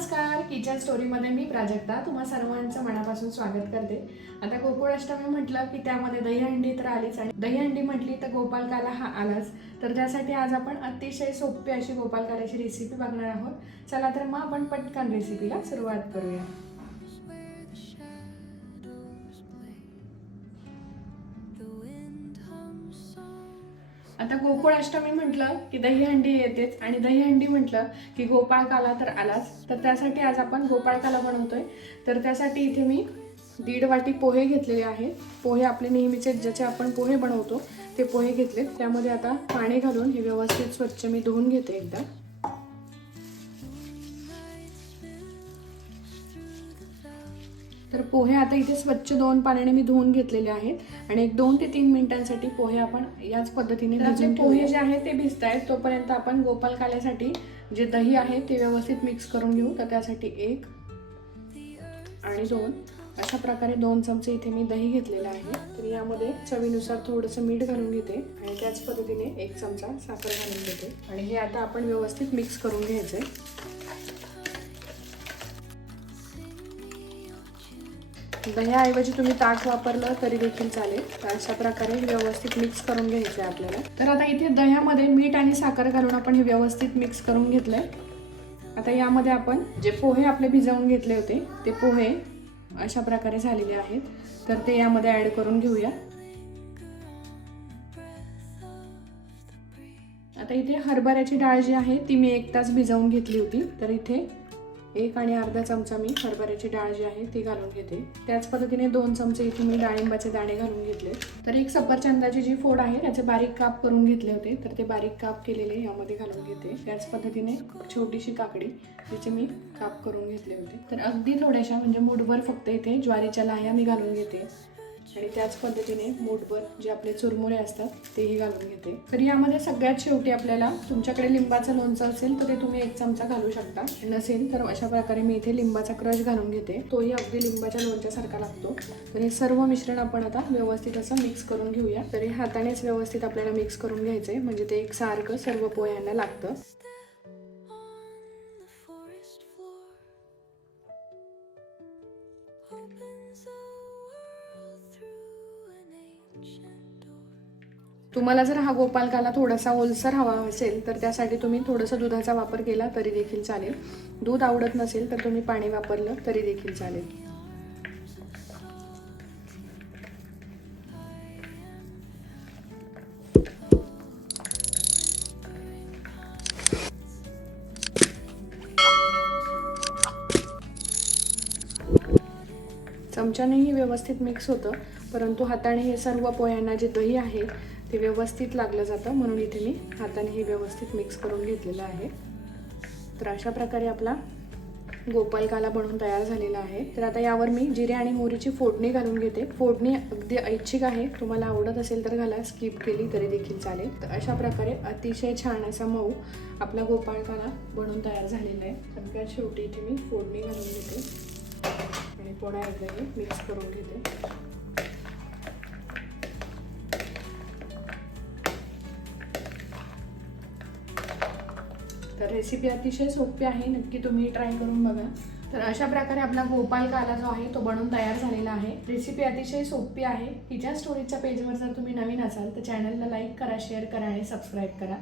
नमस्कार किचन स्टोरीमध्ये मी प्राजक्ता. तुम्हा सर्वांचं मनापासून स्वागत करते. आता गोकुळाष्टमी म्हटलं की त्यामध्ये दहीहंडी तर आलीच आणि दहीहंडी म्हटली तर गोपालकाला हा आलाच. तर त्यासाठी आज आपण अतिशय सोपी अशी गोपालकालाची रेसिपी बघणार आहोत. चला तर मग आपण पटकन रेसिपीला सुरुवात करूया. आता गोकुळाष्टमी म्हटलं की दहीहंडी येतेच. आणि दहीहंडी म्हटलं की गोपाळकाला तर आलाच. तर त्यासाठी आज आपण गोपाळकाला बनवतोय. तर त्यासाठी इथे मी दीड वाटी पोहे घेतलेले आहेत. पोहे आपले नेहमीचे ज्याचे आपण पोहे बनवतो ते पोहे घेतले त्यामध्ये आता पाणी घालून हे व्यवस्थित स्वच्छ मी धुवून घेते एकदा. तर पोहे आता इथे स्वच्छ दोन पाण्याने मी धुवून घेतलेले आहेत आणि एक दोन ते तीन मिनिटांसाठी पोहे आपण याच पद्धतीने भिजून पोहे जे आहेत ते भिजत आहेत तोपर्यंत आपण गोपाल काल्यासाठी जे दही आहे ते व्यवस्थित मिक्स करून घेऊ. तर त्यासाठी एक आणि दोन. अशा प्रकारे दोन चमचे इथे मी दही घेतलेलं आहे. तर यामध्ये चवीनुसार थोडंसं मीठ घालून घेते आणि त्याच पद्धतीने एक चमचा साखर घालून घेते. आणि हे आता आपण व्यवस्थित मिक्स करून घ्यायचं आहे दह्याऐवजी तुम्ही ताक वापरलं तरी देखील चालेल. तर अशा प्रकारे व्यवस्थित मिक्स करून घ्यायचं आहे आपल्याला. तर आता इथे दह्यामध्ये मीठ आणि साखर घालून आपण हे व्यवस्थित मिक्स करून घेतलंय. आता यामध्ये आपण जे पोहे आपले भिजवून घेतले होते ते पोहे अशा प्रकारे झालेले आहेत. तर ते यामध्ये ऍड करून घेऊया. आता इथे हरभऱ्याची डाळ जी आहे ती मी एक तास भिजवून घेतली होती. तर इथे एक आणि अर्धा चमचा मी हरभऱ्याची डाळ जी आहे ती घालून घेते. त्याच पद्धतीने दोन चमचे इथे मी डाळिंबाचे दाणे घालून घेतले. तर एक सफरचंदाची जी फोड आहे त्याचे बारीक काप करून घेतले होते. तर ते बारीक काप केलेले यामध्ये घालून घेते. त्याच पद्धतीने छोटीशी काकडी तिचे मी काप करून घेतले होते. तर अगदी थोड्याशा म्हणजे मुठभर फक्त इथे ज्वारीच्या लाह्या मी घालून घेते. आणि त्याच पद्धतीने मूठभर जे आपले चुरमुरे असतात तेही घालून घेते. तर यामध्ये सगळ्यात शेवटी आपल्याला तुमच्याकडे लिंबाचं लोणचं असेल तर ते तुम्ही एक चमचा घालू शकता. नसेल तर अशा प्रकारे मी इथे लिंबाचा क्रश घालून घेते. तोही अगदी लिंबाच्या लोणच्यासारखा लागतो. तर हे सर्व मिश्रण आपण आता व्यवस्थित असं मिक्स करून घेऊया. तरी हातानेच व्यवस्थित आपल्याला मिक्स करून घ्यायचंय. म्हणजे ते एक सारखं सर्व पोह्यांना लागतं. तुम्हाला जर हा गोपालकाला थोडासा ओलसर हवा असेल तर त्यासाठी तुम्ही थोडंसं दुधाचा वापर केला तरी देखील चालेल. दूध आवडत नसेल तर तुम्ही पाणी वापरलं तरी देखील चालेल. चमच्यानेही व्यवस्थित मिक्स होतं. परंतु हाताने हे सर्व पोह्यांना जे दही आहे ते व्यवस्थित लागलं जातं. म्हणून इथे मी हाताने हे व्यवस्थित मिक्स करून घेतलेलं आहे. तर अशा प्रकारे आपला गोपालकाला बनवून तयार झालेला आहे. तर आता यावर मी जिरे आणि मोहरीची फोडणी घालून घेते. फोडणी अगदी ऐच्छिक आहे. तुम्हाला आवडत असेल तर घाला. स्किप केली तरी देखील चालेल. तर अशा प्रकारे अतिशय छान असा मऊ आपला गोपाळकाला बनवून तयार झालेला आहे. सगळ्यात शेवटी इथे मी फोडणी घालून घेते. आणि पुन्हा एकदा मिक्स करून घेते. तर रेसिपी अतिशय सोपी आहे नक्की तुम्ही ट्राय करून बघा. तर अशा प्रकारे आपला गोपाल काला जो आहे तो बनवून तयार झालेला आहे. रेसिपी अतिशय सोपी आहे. तिच्या स्टोरीच्या पेजवर जर तुम्ही नवीन असाल तर चॅनलला लाईक करा शेअर करा आणि सबस्क्राईब करा.